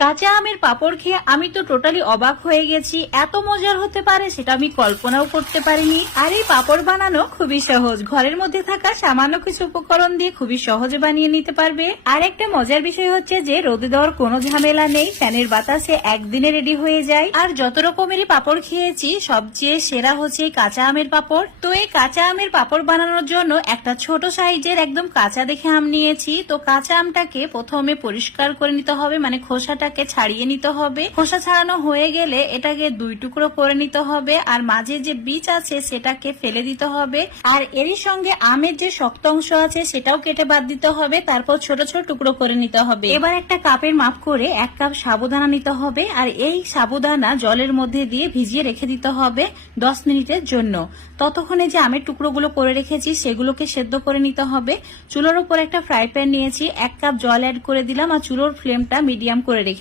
কাঁচা আমের পাঁপড় খেয়ে আমি তো টোটালি অবাক হয়ে গেছি। এত মজার হতে পারে সেটা আমি কল্পনাও করতে পারিনি। আর এই পাঁপড় বানানো খুবই সহজ, ঘরের মধ্যে থাকা সামান্য কিছু উপকরণ দিয়ে খুবই সহজে বানিয়ে নিতে পারবে। আর একটা মজার বিষয় হচ্ছে যে রোদে দেওয়ার কোনো ঝামেলা নেই, ফ্যানের বাতাসে একদিনে রেডি হয়ে যায়। আর যত রকমেরই পাঁপড় খেয়েছি সবচেয়ে সেরা হচ্ছে কাঁচা আমের পাঁপড়। তো এই কাঁচা আমের পাঁপড় বানানোর জন্য একটা ছোট সাইজের একদম কাঁচা দেখে আম নিয়েছি। তো কাঁচা আমটাকে প্রথমে পরিষ্কার করে নিতে হবে, মানে খোসাটাকে ছাড়িয়ে নিতে হবে। খোসা ছাড়ানো হয়ে গেলে এটাকে 2 টুকরো করে নিতে হবে, আর মাঝে যে বীজ আছে সেটাকে ফেলে দিতে হবে। আর এরই সঙ্গে আমের যে শক্ত অংশ আছে সেটাও কেটে বাদ দিতে হবে। তারপর ছোট ছোট টুকরো করে নিতে হবে। এবার একটা কাপের মাপ করে 1 কাপ সাবুদানা নিতে হবে, আর এই সাবুদানা জলের মধ্যে দিয়ে ভিজিয়ে রেখে দিতে হবে 10 মিনিটের জন্য। ততক্ষণে যে আমের টুকরোগুলো করে রেখেছি সেগুলোকে সেদ্ধ করে নিতে হবে। চুলোর উপর একটা ফ্রাই প্যান নিয়েছি, 1 কাপ জল অ্যাড করে দিলাম আর চুলোর ফ্লেমটা মিডিয়াম করে রেখেছি।